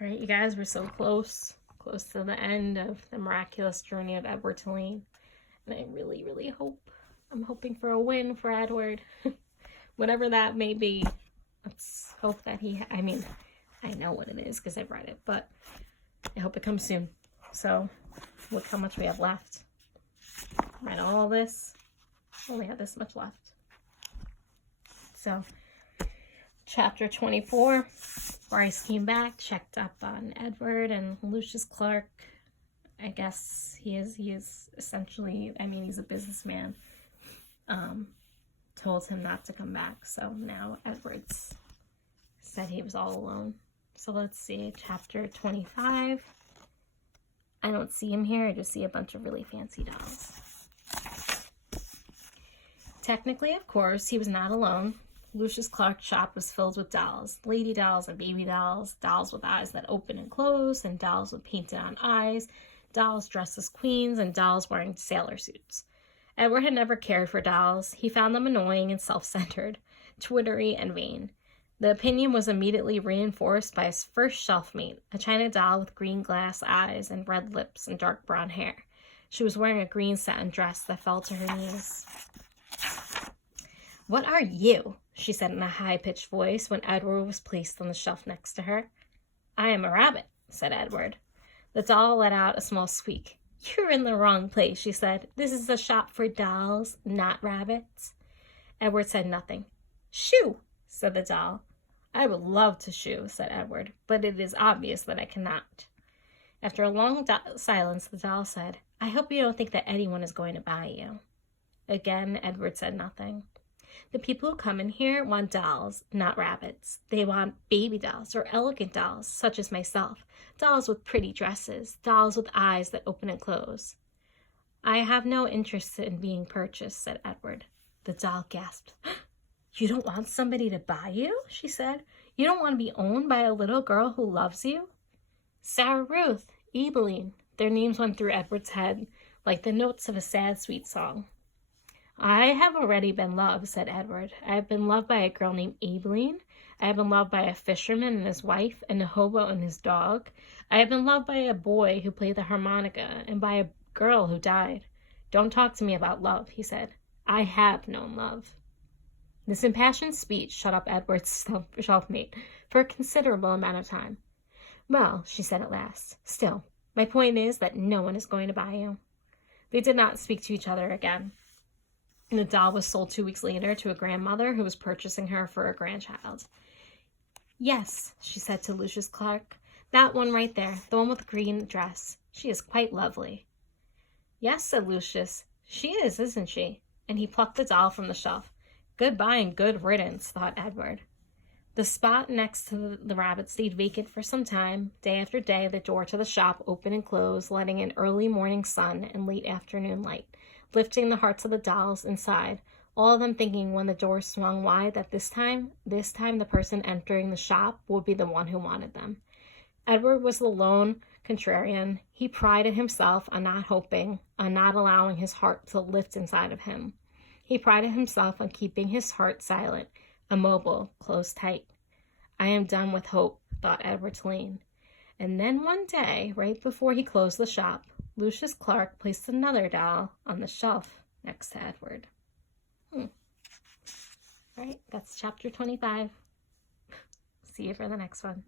Right, you guys, we're so close to the end of the miraculous journey of Edward Tulane. And I really, really hope, I'm hoping for a win for Edward. Whatever that may be. Let's hope that I know what it is because I've read it, but I hope it comes soon. So, look how much we have left. Read all this. Only have this much left. So, chapter 24. Bryce came back, checked up on Edward and Lucius Clark. I guess he is essentially, he's a businessman. Told him not to come back. So now Edward's said he was all alone. So let's see, chapter 25. I don't see him here. I just see a bunch of really fancy dolls. Technically, of course, he was not alone. Lucius Clark's shop was filled with dolls. Lady dolls and baby dolls. Dolls with eyes that open and close, and dolls with painted on eyes. Dolls dressed as queens, and dolls wearing sailor suits. Edward had never cared for dolls. He found them annoying and self-centered, twittery and vain. The opinion was immediately reinforced by his first shelf mate, a china doll with green glass eyes and red lips and dark brown hair. She was wearing a green satin dress that fell to her knees. "What are you?" she said in a high-pitched voice when Edward was placed on the shelf next to her. "I am a rabbit," said Edward. The doll let out a small squeak. "You're in the wrong place," she said. "This is a shop for dolls, not rabbits." Edward said nothing. "Shoo," said the doll. "I would love to shoo," said Edward, "but it is obvious that I cannot." After a long silence, the doll said, "I hope you don't think that anyone is going to buy you." Again, Edward said nothing. "The people who come in here want dolls, not rabbits. They want baby dolls or elegant dolls, such as myself. Dolls with pretty dresses, dolls with eyes that open and close." "I have no interest in being purchased," said Edward. The doll gasped. "You don't want somebody to buy you?" she said. "You don't want to be owned by a little girl who loves you?" Sarah Ruth, Ebeline. Their names went through Edward's head like the notes of a sad, sweet song. "I have already been loved," said Edward. "I have been loved by a girl named Ebeline. I have been loved by a fisherman and his wife, and a hobo and his dog. I have been loved by a boy who played the harmonica, and by a girl who died. Don't talk to me about love," he said. "I have known love." This impassioned speech shut up Edward's shelfmate for a considerable amount of time. "Well," she said at last, "still, my point is that no one is going to buy you." They did not speak to each other again. The doll was sold 2 weeks later to a grandmother who was purchasing her for a grandchild. "Yes," she said to Lucius Clark, "that one right there, the one with the green dress. She is quite lovely." "Yes," said Lucius, "she is, isn't she?" And he plucked the doll from the shelf. Goodbye and good riddance, thought Edward. The spot next to the rabbit stayed vacant for some time. Day after day, the door to the shop opened and closed, letting in early morning sun and late afternoon light, lifting the hearts of the dolls inside, all of them thinking when the door swung wide that this time the person entering the shop would be the one who wanted them. Edward was the lone contrarian. He prided himself on not hoping, on not allowing his heart to lift inside of him. He prided himself on keeping his heart silent, immobile, closed tight. "I am done with hope," thought Edward Tulane. And then one day, right before he closed the shop, Lucius Clark placed another doll on the shelf next to Edward. All right, that's chapter 25. See you for the next one.